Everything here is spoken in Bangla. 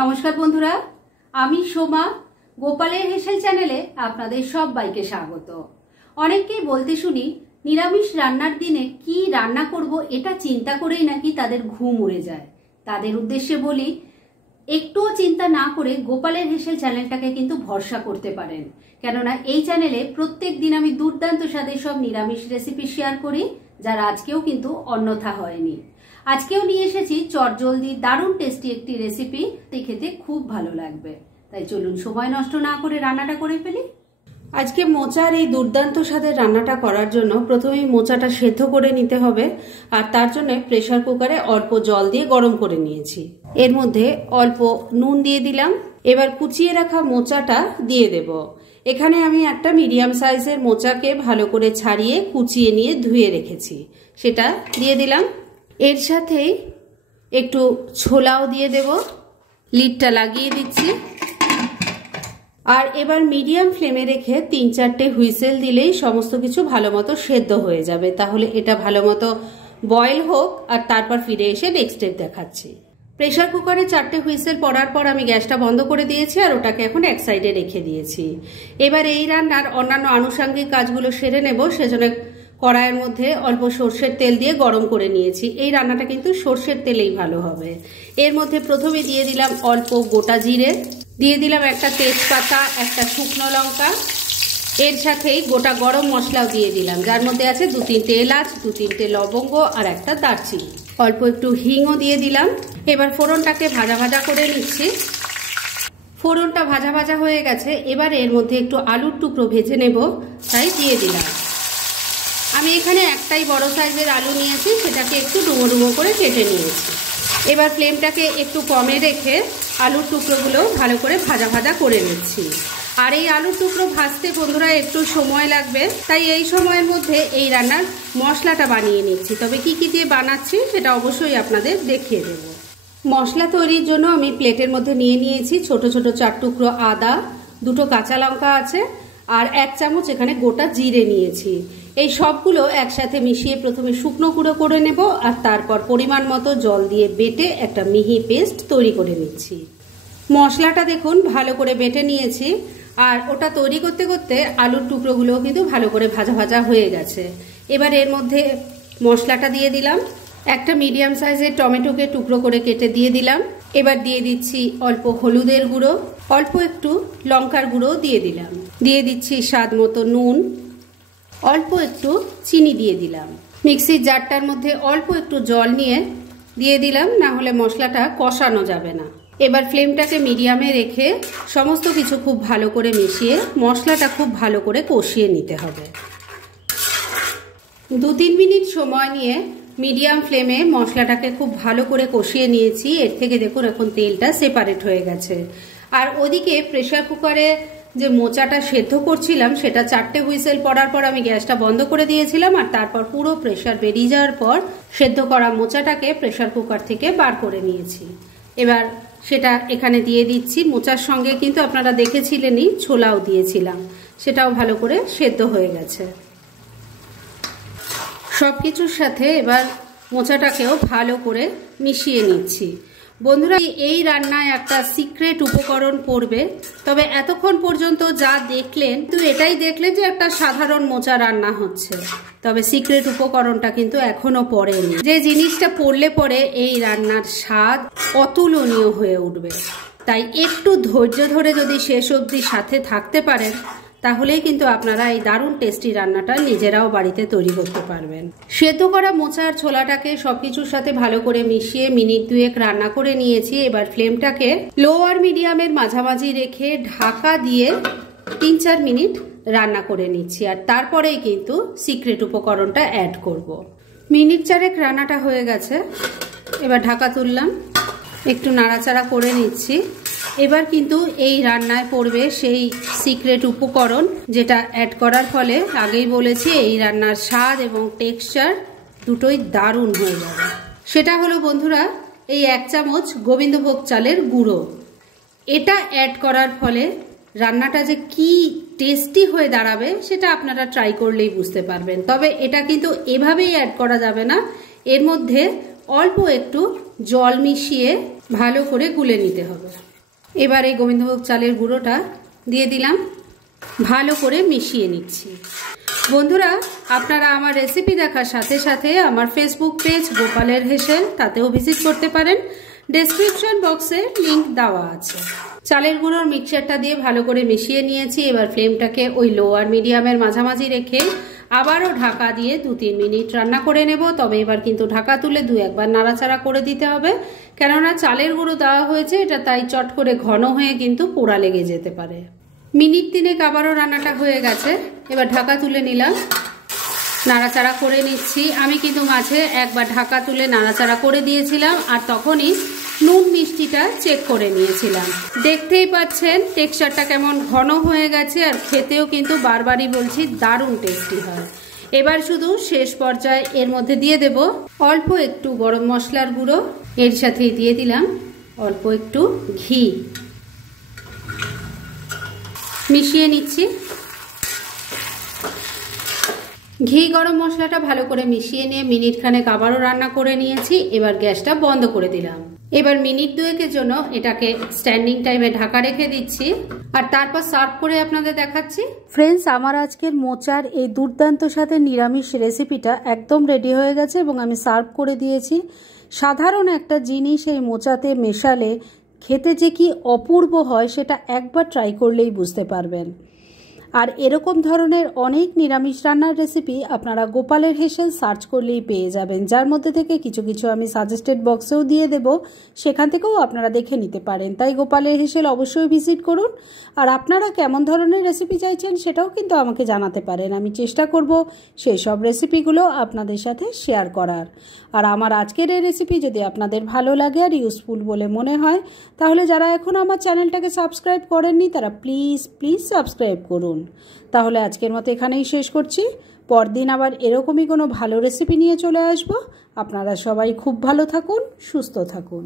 নমস্কার বন্ধুরা, আমি সোমা। গোপালের হেসেল চ্যানেলে আপনাদের সবাইকে স্বাগত। অনেককেই বলতে শুনি নিরামিষ রান্নার দিনে কি রান্না করব এটা চিন্তা করেই নাকি তাদের ঘুম উড়ে যায়। তাদের উদ্দেশ্যে বলি, একটুও চিন্তা না করে গোপালের হেসেল চ্যানেলটাকে কিন্তু ভরসা করতে পারেন। কেননা এই চ্যানেলে প্রত্যেক দিন আমি দুর্দান্ত স্বাদের সব নিরামিষ রেসিপি শেয়ার করি, যার আজকেও কিন্তু অন্যথা হয়নি। আজকেও নিয়ে এসেছি চটজলদি দারুণ টেস্টি একটি রেসিপি, খেতে খুব ভালো লাগবে। তাই চলুন সময় নষ্ট না করে রান্নাটা করে ফেলি। আজকে মোচার এই দুর্দান্ত স্বাদের রান্নাটা করার জন্য প্রথমেই মোচাটা সেদ্ধ করে নিতে হবে, আর তার জন্য প্রেসার কুকারে অল্প জল দিয়ে গরম করে নিয়েছি। এর মধ্যে অল্প নুন দিয়ে দিলাম। এবার কুচিয়ে রাখা মোচাটা দিয়ে দেব। এখানে আমি একটা মিডিয়াম সাইজের মোচাকে ভালো করে ছাড়িয়ে কুচিয়ে নিয়ে ধুয়ে রেখেছি, সেটা দিয়ে দিলাম। এর সাথেই একটু ছোলাও দিয়ে দেব। লিডটা লাগিয়ে দিচ্ছি। আর এবার মিডিয়াম ফ্লেমে রেখে 3-4টে হুইসেল দিলেই সমস্ত কিছু ভালো মতো সেদ্ধ হয়ে যাবে। তাহলে এটা ভালো মতো বয়েল হোক, আর তারপর ফিরে এসে নেক্সট স্টেপ দেখাচ্ছি। প্রেসার কুকারে 4টে হুইসেল পড়ার পর আমি গ্যাসটা বন্ধ করে দিয়েছি, আর ওটাকে এখন এক সাইডে রেখে দিয়েছি। এবার এই রান্নার অন্যান্য আনুষঙ্গিক কাজগুলো সেরে নেব। সেজন্য কড়াইয়ের মধ্যে অল্প সর্ষের তেল দিয়ে গরম করে নিয়েছি। এই রান্নাটা কিন্তু সর্ষের তেলেই ভালো হবে। এর মধ্যে প্রথমে দিয়ে দিলাম অল্প গোটা জিরে, দিয়ে দিলাম একটা তেজপাতা, একটা শুকনো লঙ্কা। এর সাথেই গোটা গরম মশলাও দিয়ে দিলাম, যার মধ্যে আছে 2-3টে এলাচ, 2-3টে লবঙ্গ আর একটা দারচিনি। অল্প একটু হিংও দিয়ে দিলাম। এবার ফোড়নটাকে ভাজা ভাজা করে নিচ্ছি। ফোড়নটা ভাজা ভাজা হয়ে গেছে। এবার এর মধ্যে একটু আলুর টুকরো ভেজে নেব, তাই দিয়ে দিলাম। আমি এখানে একটাই বড় সাইজের আলু নিয়েছি, সেটাকে একটু ডুমো ডুমো করে কেটে নিয়েছি। এবার ফ্লেমটাকে একটু কমে রেখে আলুর টুকরোগুলো ভালো করে ভাজা ভাজা করে নিচ্ছি। আর এই আলুর টুকরো ভাজতে বন্ধুরা একটু সময় লাগবে, তাই এই সময়ের মধ্যে এই রান্নার মশলাটা বানিয়ে নিচ্ছি। তবে কি কি দিয়ে বানাচ্ছি সেটা অবশ্যই আপনাদের দেখিয়ে দেব। মশলা তৈরির জন্য আমি প্লেটের মধ্যে নিয়ে নিয়েছি ছোট ছোট 4 টুকরো আদা, 2টো কাঁচা লঙ্কা আছে, আর 1 চামচ এখানে গোটা জিরে নিয়েছি। এই সবগুলো একসাথে মিশিয়ে প্রথমে শুকনো গুঁড়ো করে নেব, আর তারপর পরিমাণ মতো জল দিয়ে বেটে একটা মিহি পেস্ট তৈরি করে নিচ্ছি। মশলাটা দেখুন ভালো করে বেটে নিয়েছি, আর ওটা তৈরি করতে করতে আলুর টুকরোগুলোও কিন্তু ভালো করে ভাজা ভাজা হয়ে গেছে। এবার এর মধ্যে মশলাটা দিয়ে দিলাম। একটা মিডিয়াম সাইজের টমেটোকে টুকরো করে কেটে দিয়ে দিলাম। এবার দিয়ে দিচ্ছি অল্প হলুদের গুঁড়ো, অল্প একটু লঙ্কার গুঁড়ো দিয়ে দিলাম। দিয়ে দিচ্ছি স্বাদ মতো নুন, অল্প একটু চিনি দিয়ে দিলাম। মিক্সির জারটার মধ্যে অল্প একটু জল নিয়ে দিয়ে দিলাম, না হলে মশলাটা কষানো যাবে না। এবার ফ্লেমটাকে মিডিয়ামে রেখে সমস্ত কিছু খুব ভালো করে মিশিয়ে মশলাটা খুব ভালো করে কষিয়ে নিতে হবে। 2-3 মিনিট সময় নিয়ে মিডিয়াম ফ্লেমে মশলাটাকে খুব ভালো করে কষিয়ে নিয়েছি। এর থেকে দেখুন এখন তেলটা সেপারেট হয়ে গেছে। আর ওদিকে প্রেসার কুকারে যে মোচাটা সেদ্ধ করছিলাম, সেটা 4টে হুইসেল পড়ার পর আমি গ্যাসটা বন্ধ করে দিয়েছিলাম, আর তারপর পুরো প্রেসার বেরিয়ে যাওয়ার পর সেদ্ধ করা মোচাটাকে প্রেসার কুকার থেকে বার করে নিয়েছি। এবার সেটা এখানে দিয়ে দিচ্ছি। মোচার সঙ্গে কিন্তু আপনারা দেখেছিলেনই ছোলাও দিয়েছিলাম, সেটাও ভালো করে সেদ্ধ হয়ে গেছে। সব কিছুর সাথে এবার মোচাটাকেও ভালো করে মিশিয়ে নিচ্ছি। বন্ধুরা, এই রান্নায় একটা সিক্রেট উপকরণ পড়বে। তবে এতক্ষণ পর্যন্ত যা দেখলেন, তো এটাই দেখলেন যে একটা সাধারণ মোচা রান্না হচ্ছে। তবে সিক্রেট উপকরণটা কিন্তু এখনো পড়েনি। যে জিনিসটা পড়লে পরে এই রান্নার স্বাদ অতুলনীয় হয়ে উঠবে। তাই একটু ধৈর্য ধরে যদি শেষ অবধি সাথে থাকতে পারেন, তাহলেই কিন্তু আপনারা এই দারুণ টেস্টি রান্নাটা নিজেরাও বাড়িতে তৈরি করতে পারবেন। সেদ্ধ করা মোচার ছোলাটাকে সবকিছুর সাথে ভালো করে মিশিয়ে মিনিট 2 রান্না করে নিয়েছি। এবার ফ্লেমটাকে লো আর মিডিয়ামের মাঝামাঝি রেখে ঢাকা দিয়ে 3-4 মিনিট রান্না করে নিচ্ছি, আর তারপরেই কিন্তু সিক্রেট উপকরণটা অ্যাড করব। মিনিট 4 রান্নাটা হয়ে গেছে। এবার ঢাকা তুললাম, একটু নাড়াচাড়া করে নিচ্ছি। এবার কিন্তু এই রান্নায় পড়বে সেই সিক্রেট উপকরণ, যেটা অ্যাড করার ফলে আগেই বলেছি এই রান্নার স্বাদ এবং টেক্সচার দুটোই দারুণ হয়ে যাবে। সেটা হলো বন্ধুরা এই 1 চামচ গোবিন্দভোগ চালের গুঁড়ো। এটা অ্যাড করার ফলে রান্নাটা যে কি টেস্টি হয়ে দাঁড়াবে সেটা আপনারা ট্রাই করলেই বুঝতে পারবেন। তবে এটা কিন্তু এভাবেই অ্যাড করা যাবে না, এর মধ্যে অল্প একটু জল মিশিয়ে ভালো করে গুলে নিতে হবে। এবার এই গোবিন্দভোগ চালের গুঁড়োটা দিয়ে দিলাম, ভালো করে মিশিয়ে নিচ্ছি। বন্ধুরা, আপনারা আমার রেসিপি দেখার সাথে সাথে আমার ফেসবুক পেজ গোপালের হেসেল, তাতেও ভিজিট করতে পারেন। ডেসক্রিপশন বক্সে লিংক দেওয়া আছে। চালের গুঁড়োর মিক্সচারটা দিয়ে ভালো করে মিশিয়ে নিয়েছি। এবার ফ্লেমটাকে ওই লো আর মিডিয়ামের মাঝামাঝি রেখে আবারও ঢাকা দিয়ে 2-3 মিনিট রান্না করে নেব। তবে এবার কিন্তু ঢাকা তুলে 2-1 নাড়াচাড়া করে দিতে হবে, কেননা চালের গুঁড়ো দেওয়া হয়েছে এটা, তাই চট করে ঘন হয়ে কিন্তু পোড়া লেগে যেতে পারে। মিনিট 3 আবারও রান্নাটা হয়ে গেছে। এবার ঢাকা তুলে নিলাম, নাড়াচাড়া করে নিচ্ছি। আমি কিন্তু মাঝে একবার ঢাকা তুলে নাড়াচাড়া করে দিয়েছিলাম, আর তখনই নুন মিষ্টিটা চেক করে নিয়েছিলাম। দেখতেই পাচ্ছেন টেক্সচারটা কেমন ঘন হয়ে গেছে, আর খেতেও কিন্তু বারবারই বলছি দারুণ টেস্টি হয়। এবার শুধু শেষ পর্যায়ে এর মধ্যে দিয়ে দেব অল্প একটু গরম মশলার গুঁড়ো, এর সাথেই দিয়ে দিলাম অল্প একটু ঘি। মিশিয়ে নিচ্ছি। ঘি গরম মশলাটা ভালো করে মিশিয়ে নিয়ে মিনিট খানেক আবারও রান্না করে নিয়েছি। এবার গ্যাসটা বন্ধ করে দিলাম। এবার মিনিট 2-এর জন্য এটাকে স্ট্যান্ডিং টাইমে ঢাকা রেখে দিচ্ছি, আর তারপর সার্ভ করে আপনাদের দেখাচ্ছি। ফ্রেন্ডস, আমার আজকের মোচার এই দুর্দান্ত সাথে নিরামিষ রেসিপিটা একদম রেডি হয়ে গেছে এবং আমি সার্ভ করে দিয়েছি। সাধারণ একটা জিনিস এই মোচাতে মেশালে খেতে যে কি অপূর্ব হয় সেটা একবার ট্রাই করলেই বুঝতে পারবেন। আর এরকম ধরনের অনেক নিরামিষ রান্নার রেসিপি আপনারা গোপালের হেসেল সার্চ করলেই পেয়ে যাবেন, যার মধ্যে থেকে কিছু কিছু আমি সাজেস্টেড বক্সেও দিয়ে দেব, সেখান থেকেও আপনারা দেখে নিতে পারেন। তাই গোপালের হেসেল অবশ্যই ভিজিট করুন। আর আপনারা কেমন ধরনের রেসিপি চাইছেন সেটাও কিন্তু আমাকে জানাতে পারেন। আমি চেষ্টা করব সেই সব রেসিপিগুলো আপনাদের সাথে শেয়ার করার। আর আমার আজকের এই রেসিপি যদি আপনাদের ভালো লাগে আর ইউজফুল বলে মনে হয়, তাহলে যারা এখন আমার চ্যানেলটাকে সাবস্ক্রাইব করেননি তারা প্লিজ সাবস্ক্রাইব করুন। তাহলে আজকের মতো এখানেই শেষ করছি। পরদিন আবার এরকমই কোনো ভালো রেসিপি নিয়ে চলে আসব। আপনারা সবাই খুব ভালো থাকুন, সুস্থ থাকুন।